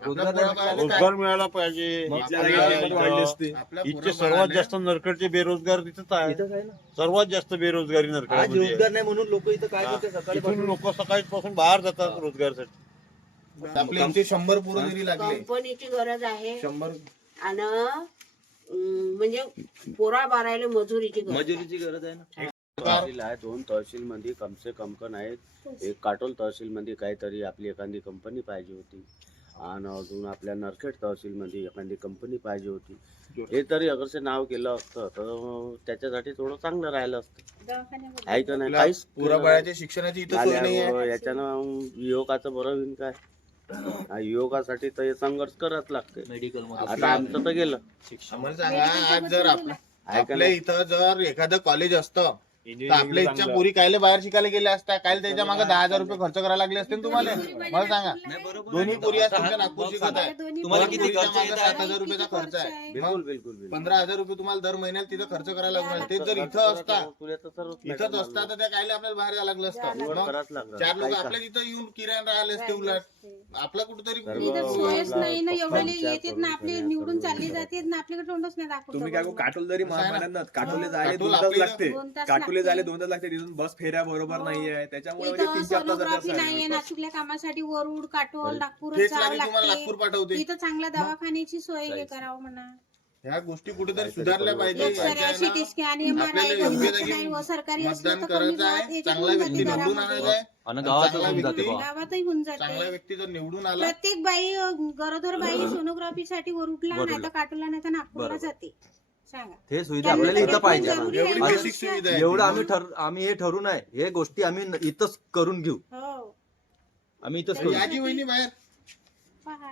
रोजगार नाही रोजगार मिळाला पाहिजे. इथचे सर्वात जास्त नरकडचे बेरोजगार तिथंच आहे. इथंच आहे ना. सर्वात जास्त बेरोजगारी आज नरकडामध्ये रोजगार नाही म्हणून लोक इथं काय करते सकाळी इथून लोक सकाळपासून बाहेर जातात रोजगारासाठी. आपल्या इथे शंभर पोरं जरी लागले. कंपनीची गरज आहे. शंभर. आणि अं, म्हणजे पोरा बारायला मजुरीची गरज. मजुरीची गरज आहे ना. तहसील आहे दोन तहसील मध्ये कम से कम कन आहेत एक काटोल तहसील मध्ये काहीतरी आपली एखादी कंपनी पाहिजे होती. आणि अजून आपल्या नरखेड तहसील मध्ये एखादी कंपनी पाहिजे होती. हे तरी अगरचे नाव केलं असतं तर त्याच्यासाठी थोडं चांगलं राहिलं असतं. आहे का नाही? काहीच पुराबाळ्याच्या शिक्षणाची याच्यानं युवकाचं बरं होईल काय? हा, युवकासाठी तर हे संघर्ष करावंच लागते मेडिकलमध्ये. आता आमचं तर गेलं. आम्हाला सांगा आज जर नाही? इथं जर एखादं कॉलेज असतं आपल्या इथच्या पोरी कायले बाहेर शिकायला गेल्या असत्या काय त्याच्यामागे दहा हजार रुपये खर्च करायला लागले असते ना तुम्हाला? मला सांगा. दोन्ही आहे. पोरी आज तुमच्या हा- नागपूर शिकत. आहे. तुम्हाला किती खर्च मागे येत सात आहे हजार रुपयाचा खर्च आहे? बिलकुल बिलकुल बिलकुल. पंधरा हजार रुपये तुम्हाला दर महिन्याला तिथं खर्च करायला लागणार तेच जर इथं असता इथंच असता तर त्या कायले आपल्याला बाहेर जायला लागलं असतं. चार लोक आपल्या इथं येऊन किराणा राहिले असते उलट. आपला कुठेतरी सोयच नाही ना येतात ना आपले निवडून चालली सर्व जातात ना आपल्याकडे तोंडच नाही दाखवत. तुम्ही काय काटोल जरी आहे? महामार्गात काटोले जायला लागते. काटोले लागते. जायला दोन तास लागते तिथून. बस फेऱ्या बरोबर नाहीये. त्याच्यामुळे म्हणजे इथं तीन चार तास सोनोग्राफी नाहीये असं. नाशिकल्या कामासाठी वरुड काटोल नागपूर तेच जावं लागेल तुम्हाला नागपूर लागते पाठवते. इथं चांगल्या दवाखान्याची सोय हे करावं म्हणा. ह्या गोष्टी कुठेतरी सुधारल्या पाहिजे. एक्सरे याच्या सिटी ना स्कॅन एम आर आय आपल्याला योग्य जागी नाही व सरकारी असलं मतदान तर कमी करायचं आहे. याच्यात चांगला व्यक्ती निवडून. आणायचा आहे. आणि होऊन जाते. गावातही होऊन चांगला जाते व्यक्ती जर निवडून आला. प्रत्येक बाई अं, गरोदर बाई सोनोग्राफीसाठी वरुडला वरुडला. नाही तर काटोला नाही तर नागपूरला बरोबर. जाते. सांगा. हे सुविधा त्यांना आपल्याला इथं पाहिजे. जरुरी. एवढी बेसिक सुविधा आहे. एवढं आम्ही ठर आम्ही हे ठरून आहे. हे गोष्टी आम्ही न- इथंच करून घेऊ. हो. आम्ही इथंच करू. याची वहिनी बाहेर. पहा.